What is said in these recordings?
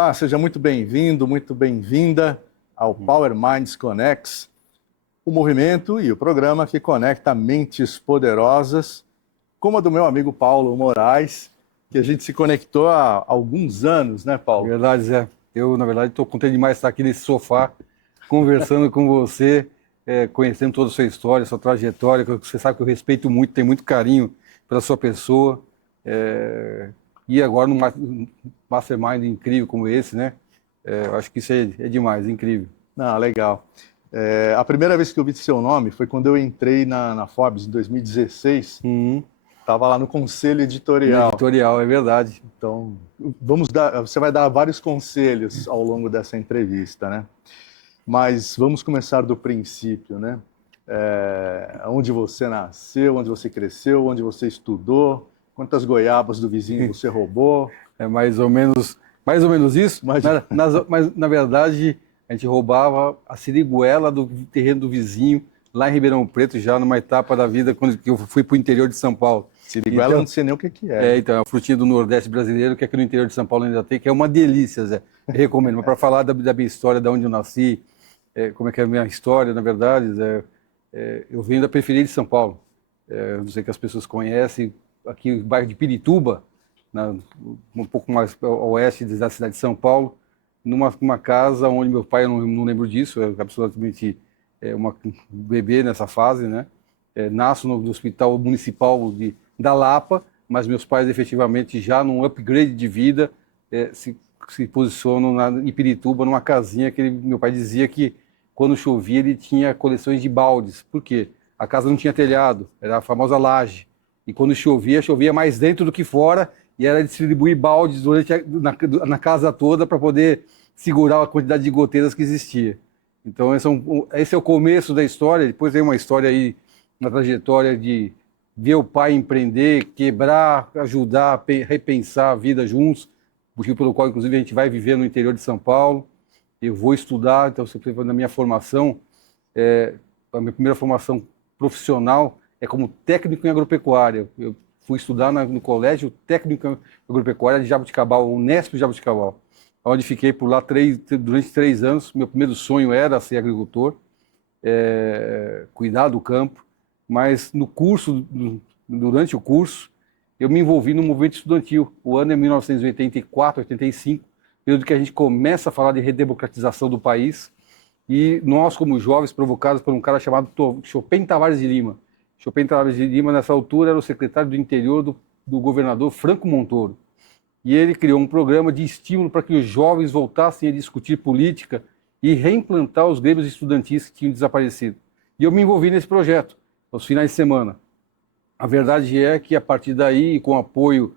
Olá, seja muito bem-vindo, muito bem-vinda ao Power Minds Connects, o movimento e o programa que conecta mentes poderosas, como a do meu amigo Paulo Moraes, que a gente se conectou há alguns anos, né, Paulo? Verdade, Zé. Eu, na verdade, estou contente demais de estar aqui nesse sofá, conversando com você, conhecendo toda a sua história, sua trajetória, que você sabe que eu respeito muito, tenho muito carinho pela sua pessoa. E agora num mastermind incrível como esse, né? Eu acho que isso é demais, incrível. Ah, legal. A primeira vez que eu vi seu nome foi quando eu entrei na Forbes, em 2016. Estava lá no conselho No editorial. editorial, é verdade. Então, você vai dar vários conselhos ao longo dessa entrevista, né? Mas vamos começar do princípio, né? Onde você nasceu, onde você cresceu, onde você estudou, quantas goiabas do vizinho você roubou. É mais ou menos isso. Mas, Mas, na verdade, a gente roubava a siriguela do terreno do vizinho, lá em Ribeirão Preto, já numa etapa da vida, quando eu fui para o interior de São Paulo. siriguela Então, eu não sei nem o que é. então, é uma frutinha do Nordeste brasileiro, que aqui no interior de São Paulo ainda tem, que é uma delícia, Zé. Eu recomendo. Mas para falar da minha história, de onde eu nasci, como é que é a minha história, na verdade, Zé, eu venho da periferia de São Paulo. Não sei que as pessoas conhecem, aqui o bairro de Pirituba, um pouco mais ao oeste da cidade de São Paulo, numa casa onde meu pai, eu não lembro disso, é absolutamente um bebê nessa fase, né? Nasço no Hospital Municipal da Lapa, mas meus pais efetivamente já num upgrade de vida se posicionam em Pirituba, numa casinha que meu pai dizia que quando chovia ele tinha coleções de baldes. Por quê? A casa não tinha telhado, era a famosa laje. E quando chovia mais dentro do que fora, e era distribuir baldes na casa toda para poder segurar a quantidade de goteiras que existia. Então esse é o começo da história. Depois tem uma história aí, uma trajetória de ver o pai empreender, quebrar, ajudar, repensar a vida juntos, motivo pelo qual inclusive a gente vai viver no interior de São Paulo. Eu vou estudar, então na minha formação, a minha primeira formação profissional é como técnico em agropecuária. Eu fui estudar no colégio técnico em agropecuária de Jaboticabal, Unesp de Jaboticabal, onde fiquei por lá durante 3 anos. Meu primeiro sonho era ser agricultor, cuidar do campo, mas durante o curso, eu me envolvi no movimento estudantil. O ano é 1984, 85, período que a gente começa a falar de redemocratização do país, e nós, como jovens, provocados por um cara chamado Chopin Tavares de Lima. Chopin Tavares de Lima, nessa altura, era o secretário do interior do governador Franco Montoro. E ele criou um programa de estímulo para que os jovens voltassem a discutir política e reimplantar os grêmios estudantis que tinham desaparecido. E eu me envolvi nesse projeto, aos finais de semana. A verdade é que, a partir daí, com o apoio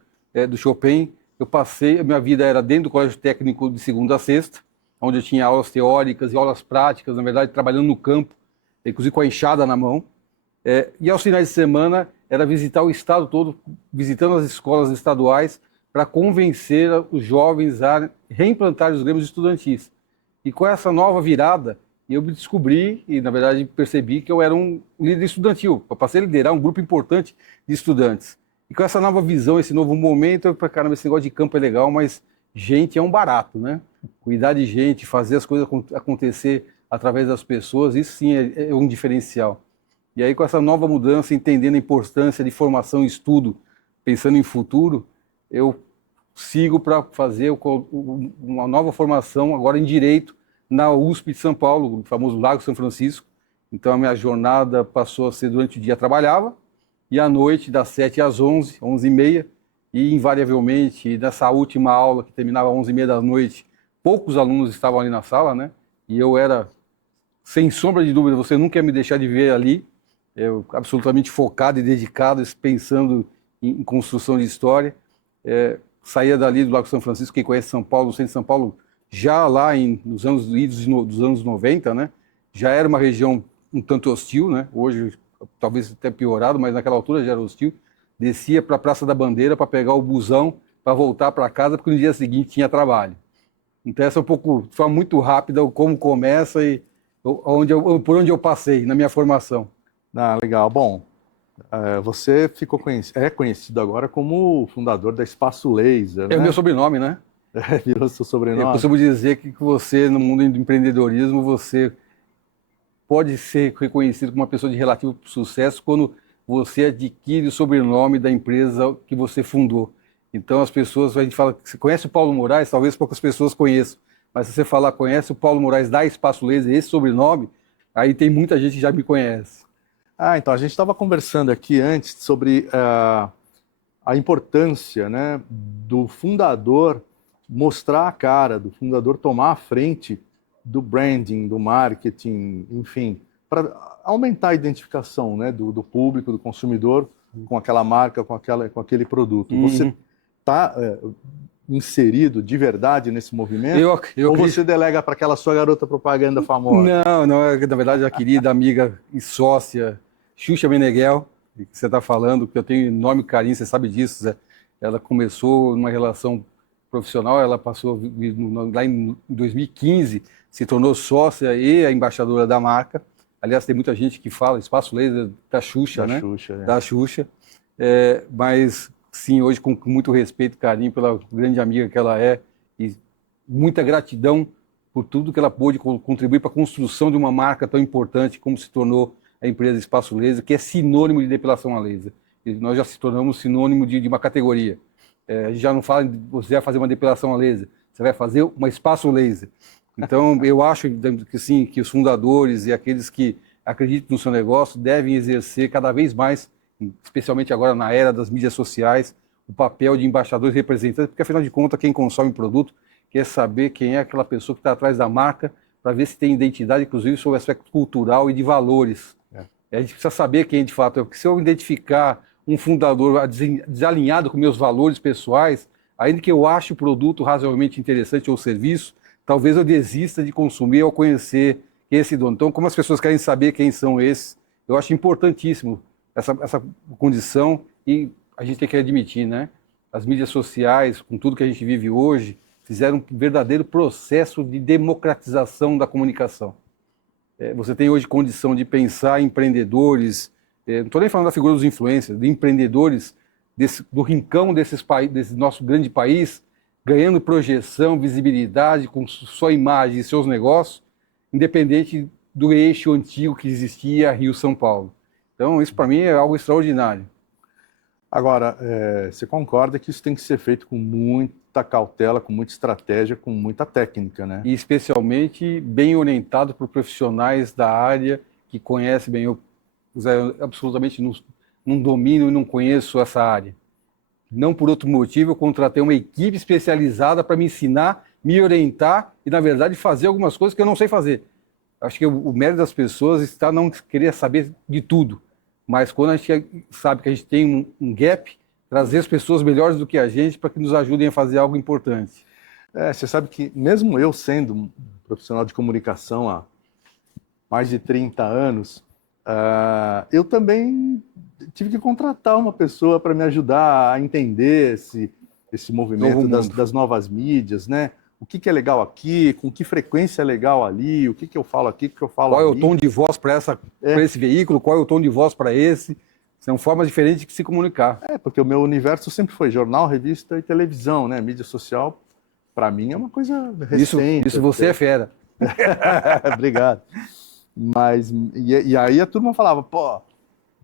do Chopin, a minha vida era dentro do colégio técnico de segunda a sexta, onde eu tinha aulas teóricas e aulas práticas, na verdade, trabalhando no campo, inclusive com a enxada na mão. E aos finais de semana era visitar o estado todo, visitando as escolas estaduais, para convencer os jovens a reimplantar os grêmios estudantis. E com essa nova virada, eu me descobri e, na verdade, percebi que eu era um líder estudantil. Eu passei a liderar um grupo importante de estudantes. E com essa nova visão, esse novo momento, eu falei, caramba, esse negócio de campo é legal, mas gente é um barato, né? Cuidar de gente, fazer as coisas acontecer através das pessoas, isso sim é um diferencial. E aí, com essa nova mudança, entendendo a importância de formação e estudo, pensando em futuro, eu sigo para fazer uma nova formação, agora em Direito, na USP de São Paulo, o famoso Lago São Francisco. Então, a minha jornada passou a ser durante o dia trabalhava, e à noite, das 7 às 11, 11h30, e invariavelmente, nessa última aula, que terminava às 11h30 da noite, poucos alunos estavam ali na sala, né? E eu era, sem sombra de dúvida, você nunca ia me deixar de ver ali, eu absolutamente focado e dedicado, pensando em construção de história. Saía dali do Lago São Francisco, quem conhece São Paulo, no centro de São Paulo, já lá nos anos dos anos 90, né? Já era uma região um tanto hostil, né? Hoje talvez até piorado, mas naquela altura já era hostil. Descia para a Praça da Bandeira para pegar o busão para voltar para casa, porque no dia seguinte tinha trabalho. Então essa é de forma muito rápida, como começa e por onde eu passei na minha formação. Ah, legal. Bom, você é conhecido agora como o fundador da Espaço Laser, né? É o meu sobrenome, né? Virou seu Eu sobrenome? costumo dizer que você, no mundo do empreendedorismo, você pode ser reconhecido como uma pessoa de relativo sucesso quando você adquire o sobrenome da empresa que você fundou. Então, as pessoas, a gente fala, você conhece o Paulo Moraes? Talvez poucas pessoas conheçam, mas se você falar, conhece o Paulo Moraes da Espaço Laser, esse sobrenome, aí tem muita gente que já me conhece. Então a gente estava conversando aqui antes sobre a importância, né, do fundador mostrar a cara, do fundador tomar a frente do branding, do marketing, enfim, para aumentar a identificação, né, do público, do consumidor com aquela marca, com aquele produto. Você está inserido de verdade nesse movimento? Ou você delega para aquela sua garota propaganda famosa? Não, na verdade, a querida amiga e sócia Xuxa Meneghel, que você está falando, que eu tenho enorme carinho, você sabe disso, Zé. Ela começou numa relação profissional, ela passou lá em 2015, se tornou sócia e a embaixadora da marca. Aliás, tem muita gente que fala Espaço Laser da Xuxa, né? Xuxa, é. Da Xuxa. Mas, sim, hoje com muito respeito e carinho pela grande amiga que ela é e muita gratidão por tudo que ela pôde contribuir para a construção de uma marca tão importante como se tornou a empresa Espaço Laser, que é sinônimo de depilação a laser. E nós já se tornamos sinônimo de uma categoria. A gente já não fala em você vai fazer uma depilação a laser, você vai fazer uma Espaço Laser. Então, eu acho que sim, que os fundadores e aqueles que acreditam no seu negócio devem exercer cada vez mais, especialmente agora na era das mídias sociais, o papel de embaixadores representantes, porque afinal de contas, quem consome o produto quer saber quem é aquela pessoa que está atrás da marca, para ver se tem identidade, inclusive sobre o aspecto cultural e de valores. A gente precisa saber quem de fato é, porque se eu identificar um fundador desalinhado com meus valores pessoais, ainda que eu ache o produto razoavelmente interessante ou o serviço, talvez eu desista de consumir ao conhecer esse dono. Então, como as pessoas querem saber quem são esses, eu acho importantíssimo essa condição e a gente tem que admitir, né? As mídias sociais, com tudo que a gente vive hoje, fizeram um verdadeiro processo de democratização da comunicação. Você tem hoje condição de pensar em empreendedores, não estou nem falando da figura dos influencers, de empreendedores do rincão desse nosso grande país, ganhando projeção, visibilidade com sua imagem e seus negócios, independente do eixo antigo que existia Rio-São Paulo. Então, isso para mim é algo extraordinário. Agora, você concorda que isso tem que ser feito com muita cautela, com muita estratégia, com muita técnica, né? E especialmente bem orientado por profissionais da área que conhecem bem. Eu absolutamente não domino e não conheço essa área. Não por outro motivo, eu contratei uma equipe especializada para me ensinar, me orientar e, na verdade, fazer algumas coisas que eu não sei fazer. Acho que o mérito das pessoas está não querer saber de tudo. Mas quando a gente sabe que a gente tem um gap, trazer as pessoas melhores do que a gente para que nos ajudem a fazer algo importante. Você sabe que mesmo eu sendo um profissional de comunicação há mais de 30 anos, eu também tive que contratar uma pessoa para me ajudar a entender esse movimento das novas mídias, né? O que é legal aqui, com que frequência é legal ali, o que eu falo aqui, o que eu falo ali. Qual é o tom de voz para esse veículo, qual é o tom de voz para esse? São formas diferentes de se comunicar. Porque o meu universo sempre foi jornal, revista e televisão, né? Mídia social, para mim, é uma coisa recente. Isso você é fera. Obrigado. Mas, e aí a turma falava, pô,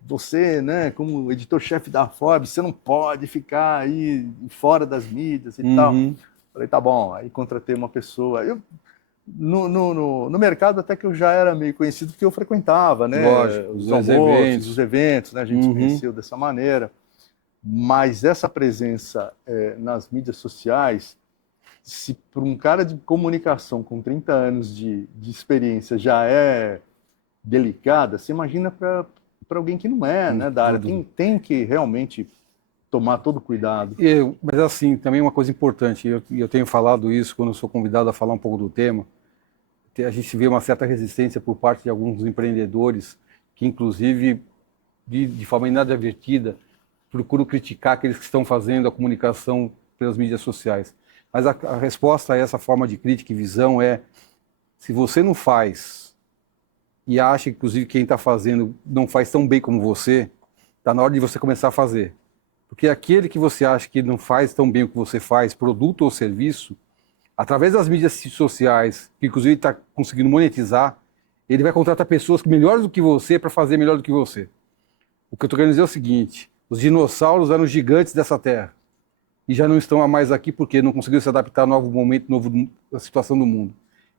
você, né, como editor-chefe da Forbes, você não pode ficar aí fora das mídias e tal. Falei, tá bom. Aí contratei uma pessoa. No mercado até que eu já era meio conhecido porque eu frequentava, né? Lógico, os almoços, os eventos, né? A gente se conheceu dessa maneira. Mas essa presença nas mídias sociais, se para um cara de comunicação com 30 anos de experiência já é delicada, você imagina para alguém que não é, né, da área. Tem que realmente tomar todo cuidado. Mas assim, também uma coisa importante, eu tenho falado isso quando eu sou convidado a falar um pouco do tema, a gente vê uma certa resistência por parte de alguns empreendedores que, inclusive, de forma inadvertida, procuram criticar aqueles que estão fazendo a comunicação pelas mídias sociais. Mas a resposta a essa forma de crítica e visão é: se você não faz e acha, inclusive, quem está fazendo não faz tão bem como você, está na hora de você começar a fazer. Porque aquele que você acha que não faz tão bem o que você faz, produto ou serviço, através das mídias sociais, que inclusive está conseguindo monetizar, ele vai contratar pessoas melhores do que você para fazer melhor do que você. O que eu estou querendo dizer é o seguinte: os dinossauros eram gigantes dessa terra e já não estão mais aqui porque não conseguiram se adaptar a novo momento, a situação do mundo.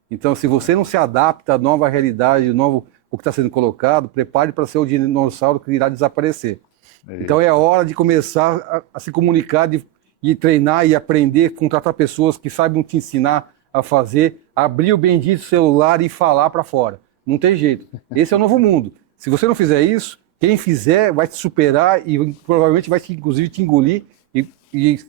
Então, se você não se adapta à nova realidade, o que está sendo colocado, prepare para ser o dinossauro que irá desaparecer. Então, é a hora de começar a se comunicar, e treinar e aprender, contratar pessoas que saibam te ensinar a fazer, abrir o bendito celular e falar para fora. Não tem jeito. Esse é o novo mundo. Se você não fizer isso, quem fizer vai te superar e provavelmente vai, inclusive, te engolir e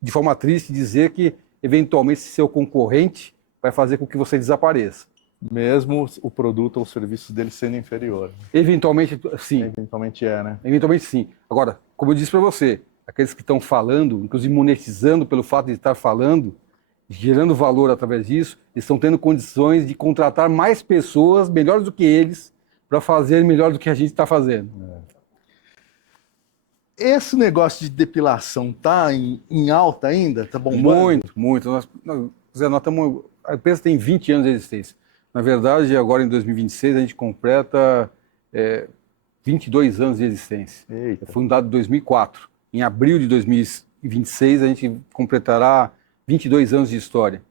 de forma triste, dizer que, eventualmente, seu concorrente vai fazer com que você desapareça. Mesmo o produto ou o serviço dele sendo inferior. Eventualmente, sim. Eventualmente né? Eventualmente, sim. Agora, como eu disse para você, aqueles que estão falando, inclusive monetizando pelo fato de estar falando, gerando valor através disso, estão tendo condições de contratar mais pessoas melhores do que eles para fazer melhor do que a gente está fazendo. Esse negócio de depilação tá em alta ainda? Tá bombando? Muito, muito. A empresa tem 20 anos de existência. Na verdade, agora em 2026, a gente completa 22 anos de existência. Eita. Foi fundado em 2004. Em abril de 2026, a gente completará 22 anos de história.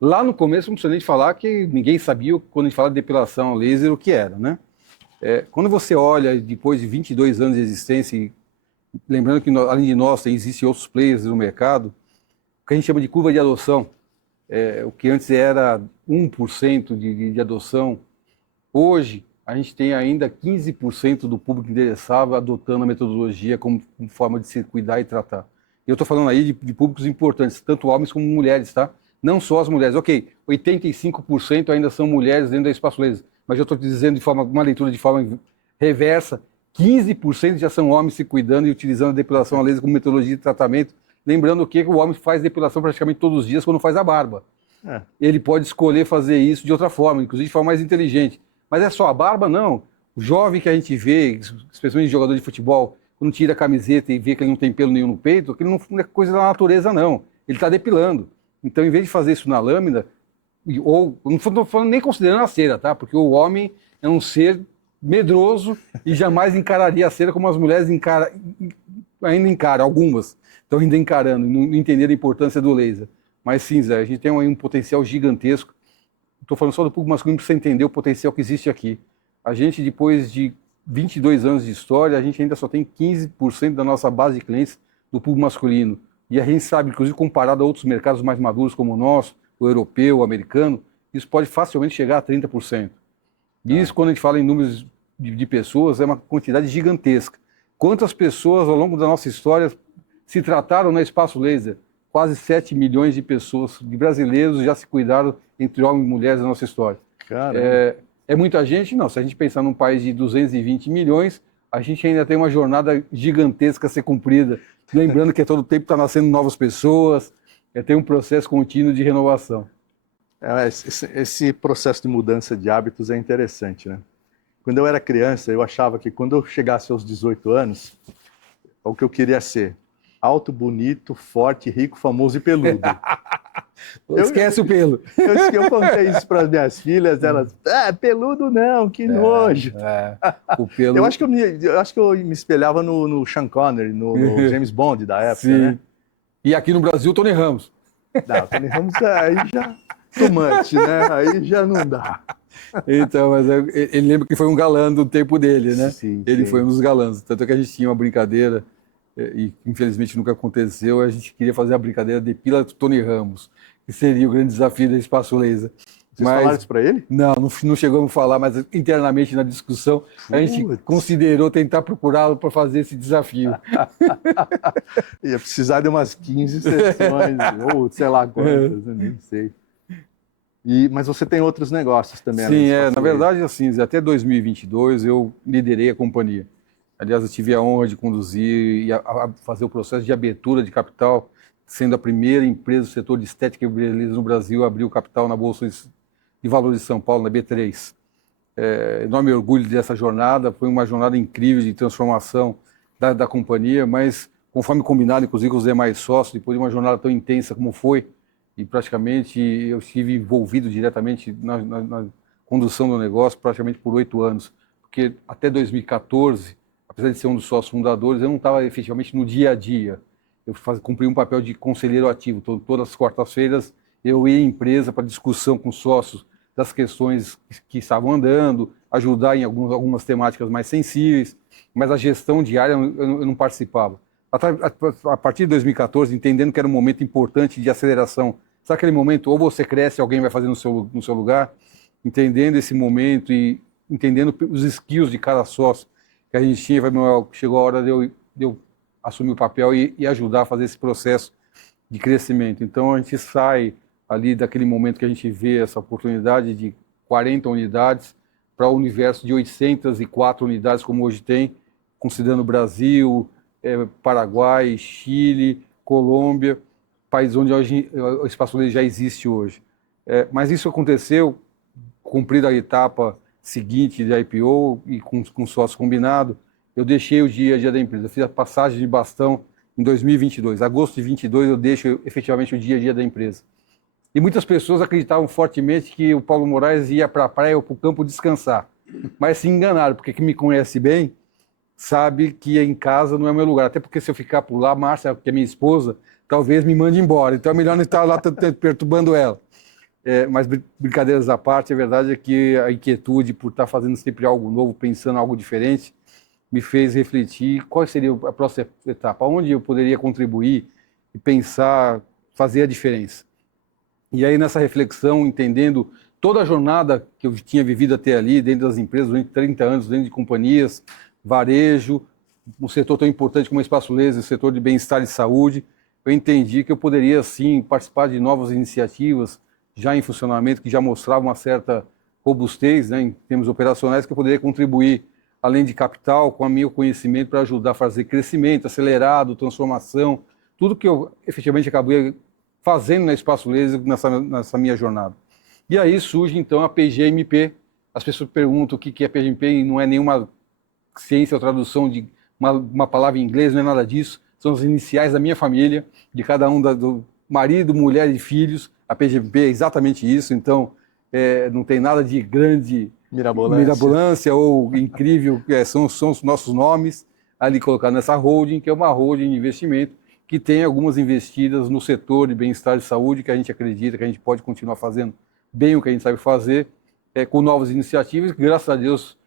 Lá no começo, não precisa nem falar que ninguém sabia, quando a gente fala de depilação laser, o que era, né? Quando você olha, depois de 22 anos de existência, e lembrando que além de nós, existem outros players no mercado, o que a gente chama de curva de adoção, o que antes era 1% de adoção, hoje a gente tem ainda 15% do público interessado adotando a metodologia como forma de se cuidar e tratar. Eu estou falando aí de públicos importantes, tanto homens como mulheres, tá? Não só as mulheres. Ok, 85% ainda são mulheres dentro da espaço laser, mas eu estou dizendo uma leitura de forma reversa, 15% já são homens se cuidando e utilizando a depilação a laser como metodologia de tratamento. Lembrando que o homem faz depilação praticamente todos os dias quando faz a barba. Ele pode escolher fazer isso de outra forma, inclusive de forma mais inteligente. Mas é só a barba? Não. O jovem que a gente vê, especialmente jogador de futebol, quando tira a camiseta e vê que ele não tem pelo nenhum no peito, aquilo não é coisa da natureza, não. Ele está depilando. Então, em vez de fazer isso na lâmina, ou não estou falando nem considerando a cera, tá? Porque o homem é um ser medroso e jamais encararia a cera como as mulheres ainda encaram, algumas estão ainda encarando, não entenderam a importância do laser. Mas sim, Zé, a gente tem um potencial gigantesco. Estou falando só do público masculino para você entender o potencial que existe aqui. A gente, depois de 22 anos de história, a gente ainda só tem 15% da nossa base de clientes do público masculino. E a gente sabe, inclusive, comparado a outros mercados mais maduros como o nosso, o europeu, o americano, isso pode facilmente chegar a 30%. E isso, quando a gente fala em números de pessoas, é uma quantidade gigantesca. Quantas pessoas, ao longo da nossa história, se trataram no espaço laser? Quase 7 milhões de pessoas, de brasileiros, já se cuidaram entre homens e mulheres na nossa história. É muita gente? Não. Se a gente pensar num país de 220 milhões, a gente ainda tem uma jornada gigantesca a ser cumprida. Lembrando que a todo tempo está nascendo novas pessoas, tem um processo contínuo de renovação. Esse processo de mudança de hábitos é interessante, né? Quando eu era criança, eu achava que quando eu chegasse aos 18 anos, o que eu queria ser: alto, bonito, forte, rico, famoso e peludo. Esquece o pelo. Eu contei isso para as minhas filhas, elas, peludo não, que nojo. O pelo... eu acho que eu me espelhava no Sean Connery, no James Bond da época, sim. né? E aqui no Brasil, Tony Ramos. Não, Tony Ramos aí já too much, né? Aí já não dá. Então, mas ele lembra que foi um galã do tempo dele, né? Sim, ele sim. foi um dos galãs. Tanto é que a gente tinha uma brincadeira, e infelizmente nunca aconteceu, a gente queria fazer a brincadeira de Depila Tony Ramos, que seria o grande desafio da Espaço Laser. Vocês falaram isso para ele? Não chegamos a falar, mas internamente na discussão a gente considerou tentar procurá-lo para fazer esse desafio. Ia precisar de umas 15 sessões, ou sei lá quantas, eu nem sei. Mas você tem outros negócios também? Sim, na verdade, assim, até 2022 eu liderei a companhia. Aliás, eu tive a honra de conduzir e a fazer o processo de abertura de capital, sendo a primeira empresa do setor de estética e beleza no Brasil a abrir o capital na Bolsa de Valores de São Paulo, na B3. Enorme orgulho dessa jornada, foi uma jornada incrível de transformação da companhia, mas conforme combinado, inclusive com os demais sócios, depois de uma jornada tão intensa como foi, e praticamente eu estive envolvido diretamente na condução do negócio praticamente por 8 anos, porque até 2014, apesar de ser um dos sócios fundadores, eu não estava efetivamente no dia a dia. Eu cumpri um papel de conselheiro ativo. Todas as quartas-feiras eu ia à empresa para discussão com sócios das questões que estavam andando, ajudar em algumas temáticas mais sensíveis, mas a gestão diária eu não participava. A partir de 2014, entendendo que era um momento importante de aceleração, sabe aquele momento, ou você cresce, alguém vai fazer no seu lugar, entendendo esse momento e entendendo os skills de cada sócio que a gente tinha, chegou a hora de eu assumir o papel e ajudar a fazer esse processo de crescimento. Então a gente sai ali daquele momento que a gente vê essa oportunidade de 40 unidades para o universo de 804 unidades como hoje tem, considerando Brasil, Paraguai, Chile, Colômbia, países onde hoje, o Espaço Laser já existe hoje. Mas isso aconteceu, cumprida a etapa seguinte de IPO e com sócio combinado, eu deixei o dia a dia da empresa. Eu fiz a passagem de bastão em 2022. Agosto de 22 eu deixo efetivamente o dia a dia da empresa. E muitas pessoas acreditavam fortemente que o Paulo Moraes ia para a praia ou para o campo descansar. Mas se enganaram, porque quem me conhece bem sabe que em casa não é o meu lugar. Até porque se eu ficar por lá, Márcia, que é minha esposa, talvez me mande embora. Então é melhor não estar lá perturbando ela. Mas brincadeiras à parte, a verdade é que a inquietude por estar fazendo sempre algo novo, pensando em algo diferente, me fez refletir qual seria a próxima etapa, onde eu poderia contribuir e pensar, fazer a diferença. E aí nessa reflexão, entendendo toda a jornada que eu tinha vivido até ali, dentro das empresas, durante 30 anos, dentro de companhias, varejo, um setor tão importante como o Espaço Laser, o setor de bem-estar e saúde, eu entendi que eu poderia, sim, participar de novas iniciativas já em funcionamento, que já mostravam uma certa robustez, né, em termos operacionais, que eu poderia contribuir, além de capital, com o meu conhecimento para ajudar a fazer crescimento acelerado, transformação, tudo que eu efetivamente acabei fazendo na Espaço Laser nessa minha jornada. E aí surge, então, a PGMP. As pessoas perguntam o que é PGMP e não é nenhuma ciência ou tradução de uma palavra em inglês, não é nada disso. São as iniciais da minha família, de cada um, do marido, mulher e filhos. A PGMP é exatamente isso, então não tem nada de grande mirabolância ou incrível, são os nossos nomes ali colocados nessa holding, que é uma holding de investimento que tem algumas investidas no setor de bem-estar e saúde, que a gente acredita que a gente pode continuar fazendo bem o que a gente sabe fazer, com novas iniciativas, que graças a Deus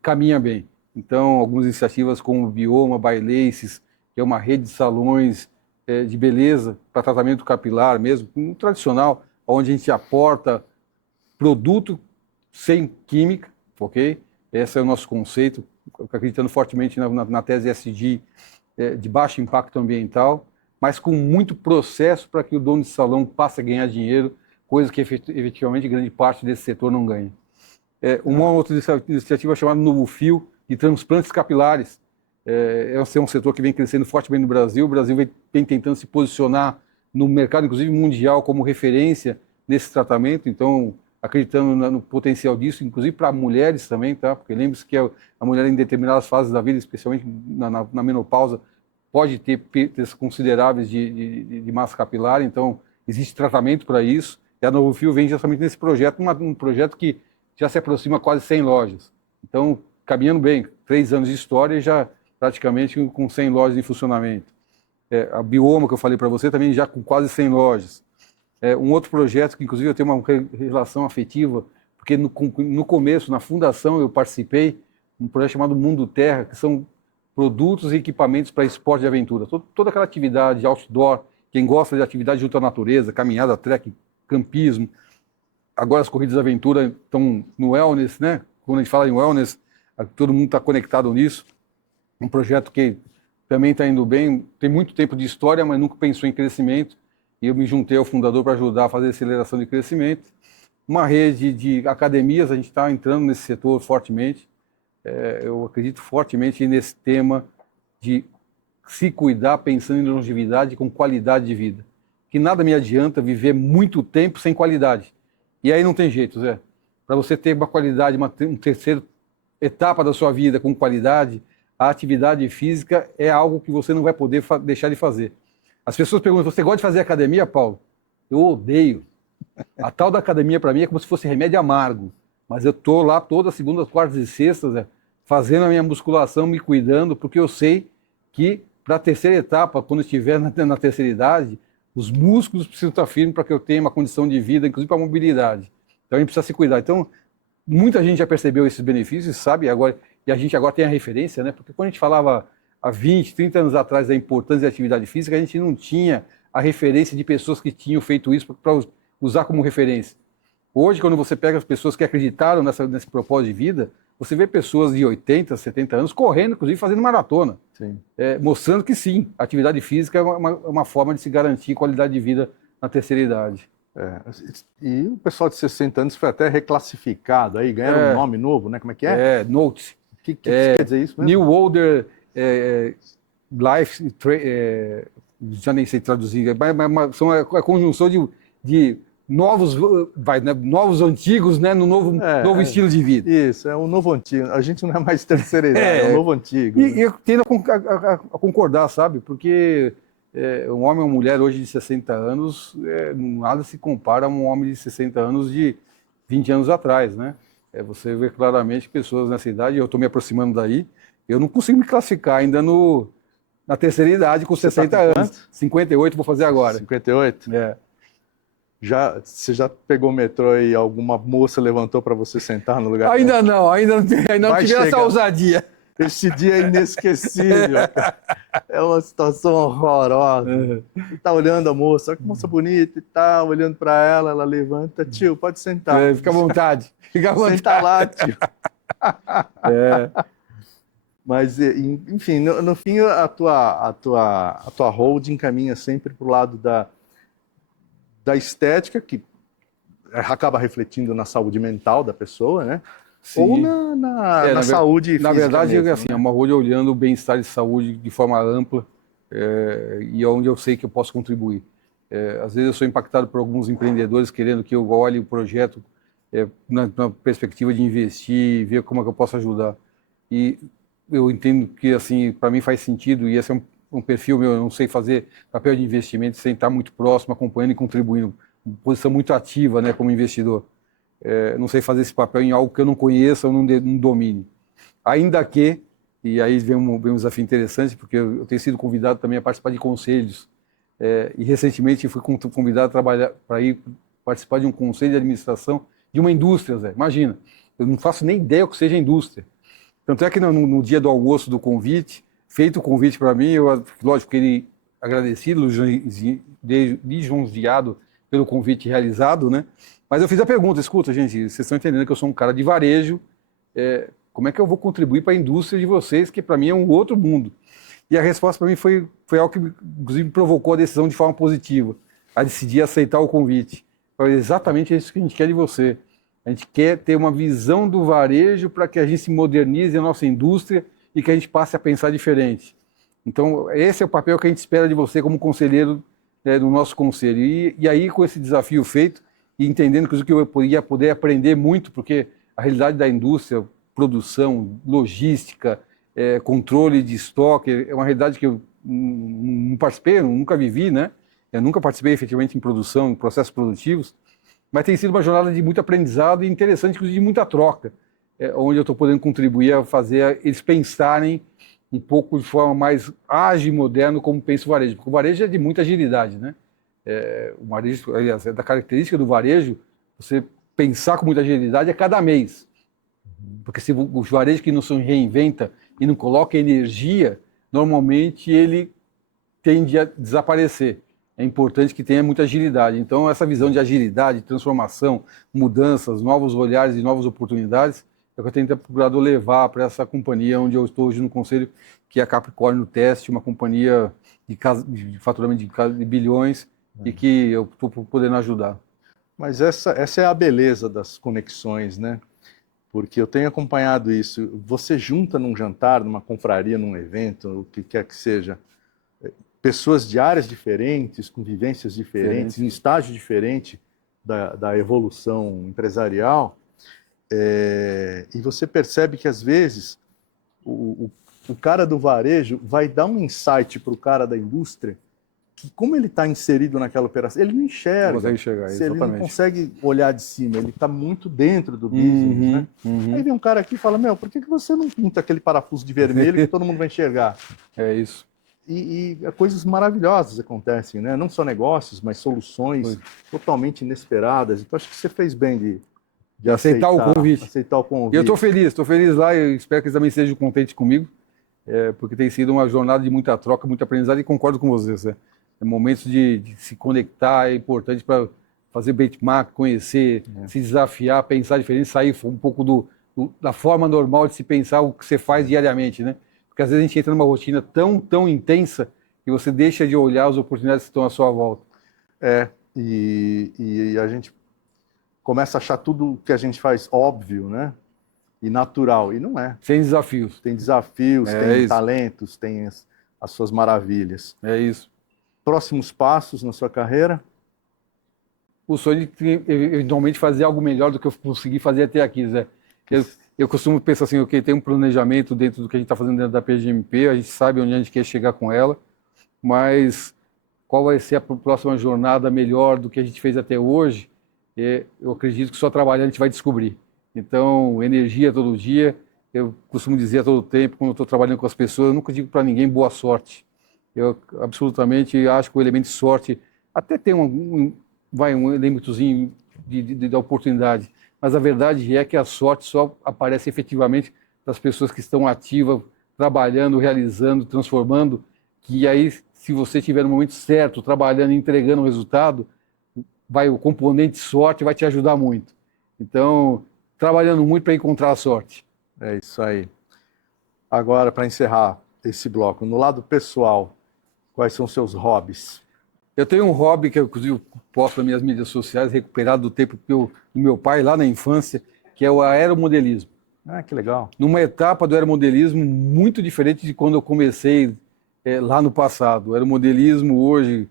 caminha bem. Então, algumas iniciativas como o Bioma, By Laces, que é uma rede de salões de beleza para tratamento capilar mesmo, um tradicional, onde a gente aporta produto sem química, ok? Esse é o nosso conceito, acreditando fortemente na tese ESG, de baixo impacto ambiental, mas com muito processo para que o dono de salão passe a ganhar dinheiro, coisa que efetivamente grande parte desse setor não ganha. Uma outra iniciativa chamada Novo Fio, de transplantes capilares. Esse é um setor que vem crescendo fortemente no Brasil. O Brasil vem tentando se posicionar no mercado, inclusive mundial, como referência nesse tratamento. Então, acreditando no potencial disso, inclusive para mulheres também, tá? Porque lembre-se que a mulher em determinadas fases da vida, especialmente na menopausa, pode ter perdas consideráveis de massa capilar. Então, existe tratamento para isso. E a Novo Fio vem justamente nesse projeto, um projeto que já se aproxima quase 100 lojas. Então, caminhando bem, 3 anos de história e já praticamente com 100 lojas em funcionamento. A Bioma, que eu falei para você, também já com quase 100 lojas. Um outro projeto que, inclusive, eu tenho uma relação afetiva, porque no começo, na fundação, eu participei de um projeto chamado Mundo Terra, que são produtos e equipamentos para esporte de aventura. Toda aquela atividade outdoor, quem gosta de atividade junto à natureza, caminhada, trekking, campismo. Agora as corridas de aventura estão no wellness, né? Quando a gente fala em wellness, todo mundo está conectado nisso. Um projeto que também está indo bem, tem muito tempo de história, mas nunca pensou em crescimento. E eu me juntei ao fundador para ajudar a fazer aceleração de crescimento. Uma rede de academias, a gente está entrando nesse setor fortemente. Eu acredito fortemente nesse tema de se cuidar pensando em longevidade com qualidade de vida. Que nada me adianta viver muito tempo sem qualidade. E aí não tem jeito, Zé. Para você ter uma qualidade, uma terceira etapa da sua vida com qualidade, a atividade física é algo que você não vai poder deixar de fazer. As pessoas perguntam, você gosta de fazer academia, Paulo? Eu odeio. A tal da academia para mim é como se fosse remédio amargo. Mas eu estou lá todas segundas, quartas e sextas, fazendo a minha musculação, me cuidando, porque eu sei que para a terceira etapa, quando eu estiver na terceira idade, os músculos precisam estar firmes para que eu tenha uma condição de vida, inclusive para a mobilidade. Então a gente precisa se cuidar. Então, muita gente já percebeu esses benefícios, sabe? Agora, e a gente agora tem a referência, né? Porque quando a gente falava há 20, 30 anos atrás da importância da atividade física, a gente não tinha a referência de pessoas que tinham feito isso para usar como referência. Hoje, quando você pega as pessoas que acreditaram nesse propósito de vida, você vê pessoas de 80, 70 anos correndo, inclusive fazendo maratona, mostrando que sim, a atividade física é uma forma de se garantir qualidade de vida na terceira idade. E o pessoal de 60 anos foi até reclassificado, aí ganharam um nome novo, né? Como é que é? NOTE. O que quer dizer isso mesmo? New Older Life, já nem sei traduzir, mas são a conjunção de novos, novos antigos, né, no novo estilo de vida. Isso, é o novo antigo. A gente não é mais terceira idade, é o novo antigo. E eu tendo a concordar, sabe? Porque um homem ou uma mulher hoje de 60 anos, nada se compara a um homem de 60 anos de 20 anos atrás, né? Você vê claramente pessoas nessa idade, eu estou me aproximando daí, eu não consigo me classificar ainda na terceira idade com 60 anos. 58 vou fazer agora. 58? Você já pegou o metrô e alguma moça levantou para você sentar no lugar? Ainda não tive essa ousadia. Esse dia é inesquecível, cara. É uma situação horrorosa. Você tá olhando a moça, olha que moça bonita e tal, olhando para ela, ela levanta, tio, pode sentar. Fica à vontade. Senta lá, tio. Mas, enfim, no fim, a tua holding caminha sempre para o lado da estética, que acaba refletindo na saúde mental da pessoa, né? Sim. Ou na saúde física. Na verdade, mesmo, assim, né? é uma holding olhando o bem-estar e saúde de forma ampla e onde eu sei que eu posso contribuir. Às vezes eu sou impactado por alguns empreendedores querendo que eu olhe o projeto na perspectiva de investir, ver como é que eu posso ajudar. E eu entendo que, assim, para mim faz sentido, e esse é um perfil meu, eu não sei fazer papel de investimento sem estar muito próximo, acompanhando e contribuindo, uma posição muito ativa, né, como investidor. Não sei fazer esse papel em algo que eu não conheça ou não domine. Ainda que, e aí vem um desafio interessante, porque eu tenho sido convidado também a participar de conselhos, e recentemente fui convidado a trabalhar para ir participar de um conselho de administração de uma indústria, Zé. Imagina, eu não faço nem ideia o que seja indústria. Tanto é que no dia do almoço do convite, feito o convite para mim, eu, lógico, fiquei agradecido, lisonjeado pelo convite realizado, né? Mas eu fiz a pergunta, escuta, gente, vocês estão entendendo que eu sou um cara de varejo, como é que eu vou contribuir para a indústria de vocês, que para mim é um outro mundo? E a resposta para mim foi algo que, inclusive, me provocou a decisão de forma positiva, a decidir aceitar o convite. Foi exatamente isso que a gente quer de você. A gente quer ter uma visão do varejo para que a gente se modernize a nossa indústria e que a gente passe a pensar diferente. Então, esse é o papel que a gente espera de você como conselheiro do nosso conselho. E aí, com esse desafio feito, e entendendo que eu ia poder aprender muito, porque a realidade da indústria, produção, logística, controle de estoque, é uma realidade que eu não participei, eu nunca vivi, né? Eu nunca participei efetivamente em produção, em processos produtivos, mas tem sido uma jornada de muito aprendizado e interessante, inclusive de muita troca, onde eu estou podendo contribuir a fazer eles pensarem um pouco de forma mais ágil e moderna como pensa o varejo, porque o varejo é de muita agilidade, né? O varejo, aliás, da característica do varejo, você pensar com muita agilidade a cada mês, porque se o varejo que não se reinventa e não coloca energia, normalmente ele tende a desaparecer. É importante que tenha muita agilidade. Então, essa visão de agilidade, transformação, mudanças, novos olhares e novas oportunidades, é o que eu tenho procurado levar para essa companhia onde eu estou hoje no conselho, que é a Capricórnio Test, uma companhia de faturamento de bilhões e que eu estou podendo ajudar. Mas essa é a beleza das conexões, né? Porque eu tenho acompanhado isso. Você junta num jantar, numa confraria, num evento, o que quer que seja, pessoas de áreas diferentes, com vivências diferentes, em estágio diferente da evolução empresarial, e você percebe que, às vezes, o o cara do varejo vai dar um insight para o cara da indústria que, como ele está inserido naquela operação, ele não enxerga. Não consegue enxergar, Se ele não exatamente. consegue olhar de cima, ele está muito dentro do business, né? Aí vem um cara aqui e fala, meu, por que você não pinta aquele parafuso de vermelho que todo mundo vai enxergar? É isso. E coisas maravilhosas acontecem, né? Não só negócios, mas soluções totalmente inesperadas. Então, acho que você fez bem de aceitar o convite. Aceitar o convite. E eu estou feliz lá, eu espero que eles também estejam contentes comigo, porque tem sido uma jornada de muita troca, muito aprendizado, e concordo com vocês. Né? Momentos de se conectar é importante para fazer benchmark, conhecer, se desafiar, pensar diferente, sair um pouco da forma normal de se pensar o que você faz diariamente, né? Porque às vezes a gente entra numa rotina tão intensa que você deixa de olhar as oportunidades que estão à sua volta. E a gente começa a achar tudo que a gente faz óbvio, né? E natural, e não é. Sem desafios. Tem desafios, tem talentos, tem as suas maravilhas. É isso. Próximos passos na sua carreira? O sonho de eventualmente fazer algo melhor do que eu consegui fazer até aqui, Zé. Eu costumo pensar assim, ok, tem um planejamento dentro do que a gente está fazendo dentro da PGMP, a gente sabe onde a gente quer chegar com ela, mas qual vai ser a próxima jornada melhor do que a gente fez até hoje? Eu acredito que só trabalhando a gente vai descobrir. Então, energia todo dia, eu costumo dizer a todo tempo, quando eu estou trabalhando com as pessoas, eu nunca digo para ninguém boa sorte. Eu absolutamente acho que o elemento de sorte até tem um elementozinho da oportunidade, mas a verdade é que a sorte só aparece efetivamente das pessoas que estão ativas, trabalhando, realizando, transformando, que aí, se você estiver no momento certo, trabalhando, entregando o resultado, o componente sorte vai te ajudar muito. Então, trabalhando muito para encontrar a sorte. É isso aí. Agora, para encerrar esse bloco, no lado pessoal, quais são os seus hobbies? Eu tenho um hobby que eu, inclusive, posto nas minhas mídias sociais, recuperado do tempo do meu pai, lá na infância, que é o aeromodelismo. Ah, que legal. Numa etapa do aeromodelismo muito diferente de quando eu comecei lá no passado. O aeromodelismo hoje,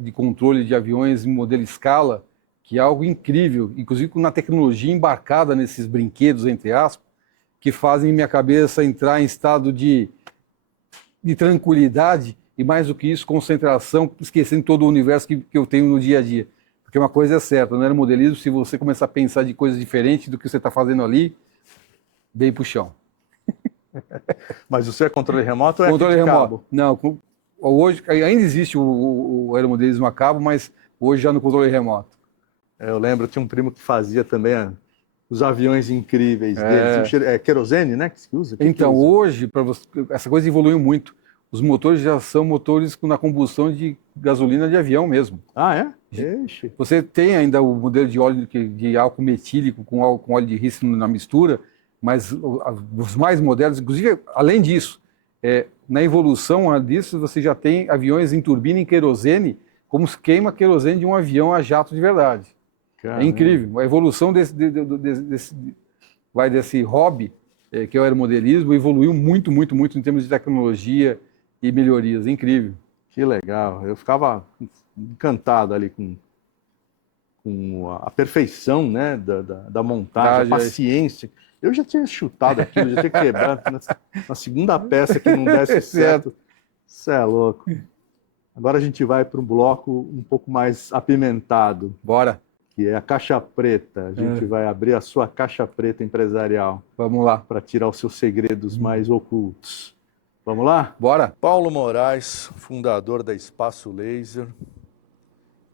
de controle de aviões em modelo escala, que é algo incrível, inclusive com uma tecnologia embarcada nesses brinquedos, entre aspas, que fazem minha cabeça entrar em estado de tranquilidade e, mais do que isso, concentração, esquecendo todo o universo que eu tenho no dia a dia. Porque uma coisa é certa, no aeromodelismo, se você começar a pensar de coisas diferentes do que você está fazendo ali, bem pro chão. Mas o seu é controle remoto ou é controle remoto? Cabo? Não, hoje ainda existe o aeromodelismo a cabo, mas hoje já no controle remoto. Eu lembro, tinha um primo que fazia também os aviões incríveis deles. É querosene, né? Que se usa? Então, que usa? hoje, essa coisa evoluiu muito. Os motores já são motores na combustão de gasolina de avião mesmo. Ah, é? Ixi. Você tem ainda o modelo de óleo de álcool metílico com óleo de rícino na mistura, mas os mais modernos, inclusive, além disso, na evolução disso, você já tem aviões em turbina em querosene, como se queima querosene de um avião a jato de verdade. Caramba. É incrível. A evolução desse hobby, que é o aeromodelismo, evoluiu muito em termos de tecnologia e melhorias. Incrível. Que legal. Eu ficava encantado ali com a perfeição, né, da montagem, a paciência. Eu já tinha chutado aquilo, já tinha quebrado na segunda peça que não desse certo. Isso é louco. Agora a gente vai para um bloco um pouco mais apimentado. Bora. Que é a caixa preta. A gente vai abrir a sua caixa preta empresarial. Vamos lá. Para tirar os seus segredos mais ocultos. Vamos lá? Bora. Paulo Moraes, fundador da Espaço Laser.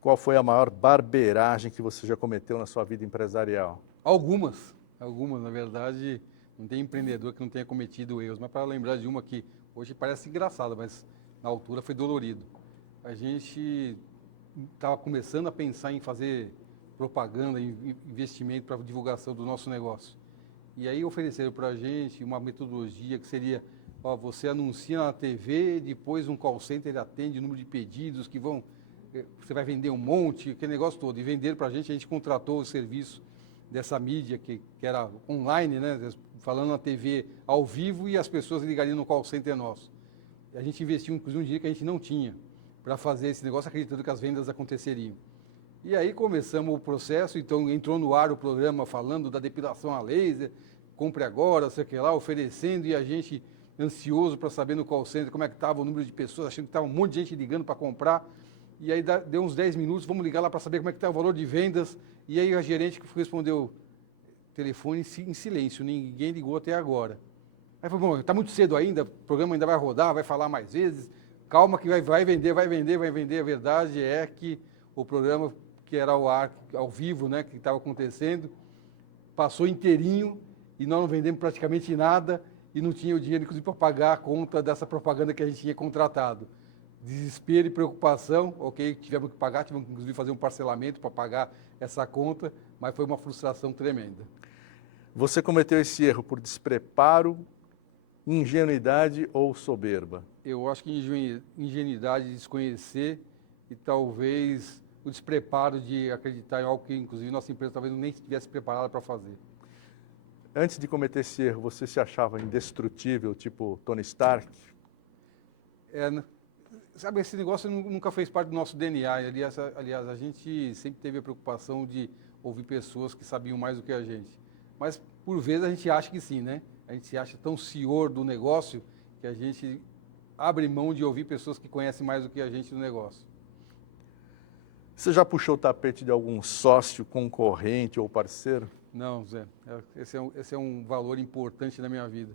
Qual foi a maior barbeiragem que você já cometeu na sua vida empresarial? Algumas, na verdade, não tem empreendedor que não tenha cometido erros, mas para lembrar de uma que hoje parece engraçada, mas na altura foi dolorido. A gente estava começando a pensar em fazer propaganda, investimento para divulgação do nosso negócio. E aí ofereceram para a gente uma metodologia que seria, você anuncia na TV, depois um call center atende o número de pedidos que vão, você vai vender um monte, aquele negócio todo. E venderam para a gente contratou o serviço dessa mídia que era online, né, falando na TV ao vivo e as pessoas ligariam no call center nosso. A gente investiu inclusive um dinheiro que a gente não tinha para fazer esse negócio, acreditando que as vendas aconteceriam. E aí começamos o processo, então entrou no ar o programa falando da depilação a laser, compre agora, sei que lá, oferecendo, e a gente ansioso para saber no call center como é que estava o número de pessoas, achando que estava um monte de gente ligando para comprar. E aí deu uns 10 minutos, vamos ligar lá para saber como é que está o valor de vendas. E aí a gerente que respondeu, telefone em silêncio, ninguém ligou até agora. Aí falou, bom, está muito cedo ainda, o programa ainda vai rodar, vai falar mais vezes, calma que vai vender, vai vender, vai vender. A verdade é que o programa que era ao vivo, né, que estava acontecendo, passou inteirinho e nós não vendemos praticamente nada e não tinha o dinheiro, inclusive, para pagar a conta dessa propaganda que a gente tinha contratado. Desespero e preocupação, ok, tivemos que pagar, tivemos que, inclusive, fazer um parcelamento para pagar essa conta, mas foi uma frustração tremenda. Você cometeu esse erro por despreparo, ingenuidade ou soberba? Eu acho que ingenuidade de desconhecer e talvez o despreparo de acreditar em algo que, inclusive, nossa empresa talvez nem estivesse preparada para fazer. Antes de cometer esse erro, você se achava indestrutível, tipo Tony Stark? Sabe, esse negócio nunca fez parte do nosso DNA. Aliás, a gente sempre teve a preocupação de ouvir pessoas que sabiam mais do que a gente. Mas, por vezes, a gente acha que sim, né? A gente se acha tão senhor do negócio que a gente abre mão de ouvir pessoas que conhecem mais do que a gente do negócio. Você já puxou o tapete de algum sócio, concorrente ou parceiro? Não, Zé. Esse é um valor importante na minha vida.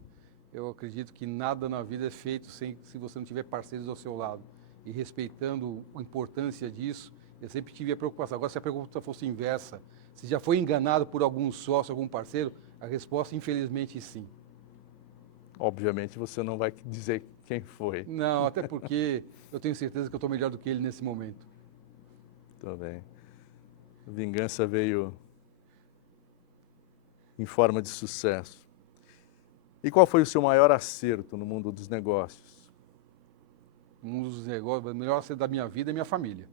Eu acredito que nada na vida é feito se você não tiver parceiros ao seu lado. E respeitando a importância disso, eu sempre tive a preocupação. Agora, se a pergunta fosse inversa, se já foi enganado por algum sócio, algum parceiro, a resposta, infelizmente, sim. Obviamente, você não vai dizer quem foi. Não, até porque eu tenho certeza que eu estou melhor do que ele nesse momento. Tudo bem. A vingança veio em forma de sucesso. E qual foi o seu maior acerto no mundo dos negócios? No mundo dos negócios, o melhor acerto da minha vida é minha família.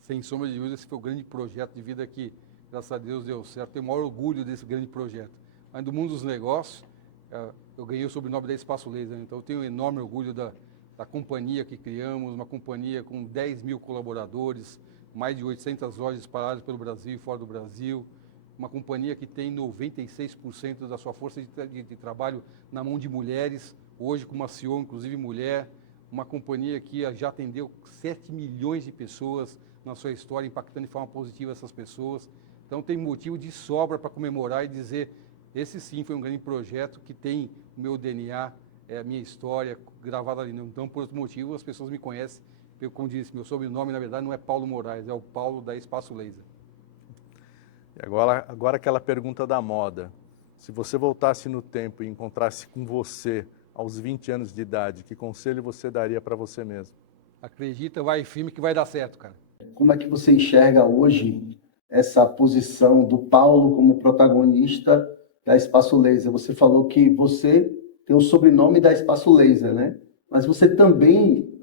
Sem sombra de dúvida, esse foi o grande projeto de vida que, graças a Deus, deu certo. Tenho o maior orgulho desse grande projeto. Mas do mundo dos negócios, eu ganhei o sobrenome da Espaço Laser. Então, eu tenho um enorme orgulho da companhia que criamos, uma companhia com 10 mil colaboradores, mais de 800 lojas espalhadas pelo Brasil e fora do Brasil, uma companhia que tem 96% da sua força de trabalho na mão de mulheres, hoje com uma CEO, inclusive mulher, uma companhia que já atendeu 7 milhões de pessoas na sua história, impactando de forma positiva essas pessoas. Então tem motivo de sobra para comemorar e dizer, esse sim foi um grande projeto que tem o meu DNA, a minha história gravada ali. Então, por outro motivo, as pessoas me conhecem, como disse, meu sobrenome, na verdade, não é Paulo Moraes, é o Paulo da Espaço Laser. E agora aquela pergunta da moda. Se você voltasse no tempo e encontrasse com você aos 20 anos de idade, que conselho você daria para você mesmo? Acredita, vai firme que vai dar certo, cara. Como é que você enxerga hoje essa posição do Paulo como protagonista da Espaço Laser? Você falou que você tem o sobrenome da Espaço Laser, né? Mas você também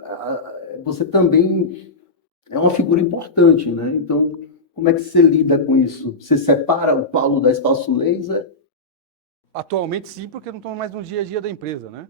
é uma figura importante, né? Então, como é que você lida com isso? Você separa o Paulo da Espaço Laser? Atualmente sim, porque eu não estou mais no dia a dia da empresa, né?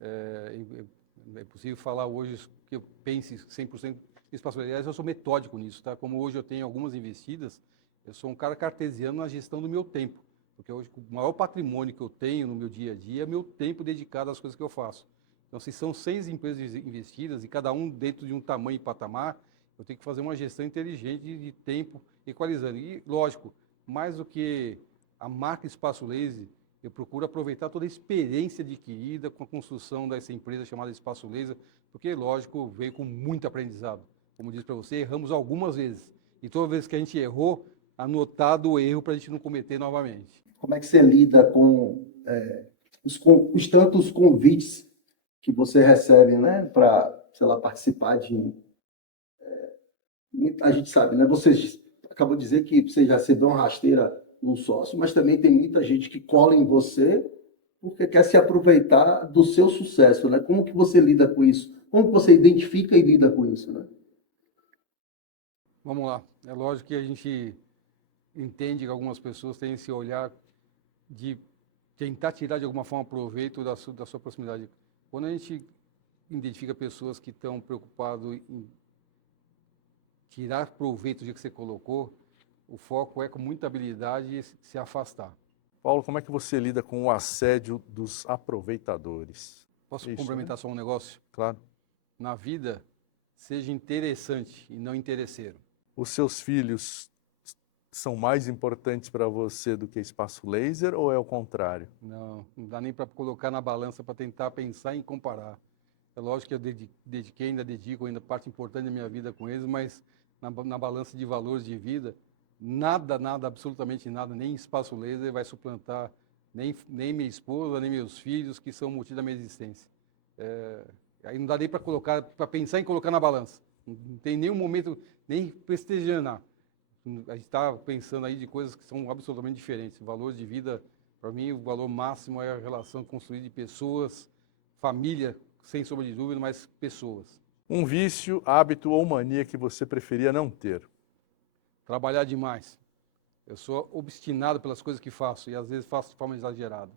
É possível falar hoje que eu pense 100% em Espaço Laser. Aliás, eu sou metódico nisso, tá? Como hoje eu tenho algumas investidas, eu sou um cara cartesiano na gestão do meu tempo. Porque hoje o maior patrimônio que eu tenho no meu dia a dia é meu tempo dedicado às coisas que eu faço. Então, se são 6 empresas investidas e cada um dentro de um tamanho e patamar, eu tenho que fazer uma gestão inteligente de tempo equalizando. E, lógico, mais do que a marca Espaço Laser, eu procuro aproveitar toda a experiência adquirida com a construção dessa empresa chamada Espaço Laser, porque, lógico, veio com muito aprendizado. Como disse para você, erramos algumas vezes. E toda vez que a gente errou, anotado o erro para a gente não cometer novamente. Como é que você lida com os tantos convites que você recebe, né, para, sei lá, participar de... a gente sabe, né? Você acabou de dizer que você já recebeu uma rasteira no sócio, mas também tem muita gente que cola em você porque quer se aproveitar do seu sucesso, né? Como que você lida com isso? Como que você identifica e lida com isso, né? Vamos lá. É lógico que a gente entende que algumas pessoas têm esse olhar de tentar tirar de alguma forma proveito da sua proximidade. Quando a gente identifica pessoas que estão preocupadas em tirar proveito do que você colocou, o foco é com muita habilidade se afastar. Paulo, como é que você lida com o assédio dos aproveitadores? Posso Isso, complementar só um negócio? Claro. Na vida, seja interessante e não interesseiro. Os seus filhos são mais importantes para você do que espaço laser ou é o contrário? Não, não dá nem para colocar na balança para tentar pensar e comparar. É lógico que eu dediquei, ainda dedico ainda parte importante da minha vida com eles, mas na balança de valores de vida, nada, absolutamente nada, nem espaço laser vai suplantar nem minha esposa, nem meus filhos, que são o motivo da minha existência. Aí não dá nem para colocar, para pensar em colocar na balança. Não tem nenhum momento, nem prestigiar. A gente está pensando aí de coisas que são absolutamente diferentes. Valores de vida, para mim, o valor máximo é a relação construída de pessoas, família, sem sombra de dúvida, mas pessoas. Um vício, hábito ou mania que você preferia não ter? Trabalhar demais. Eu sou obstinado pelas coisas que faço e às vezes faço de forma exagerada.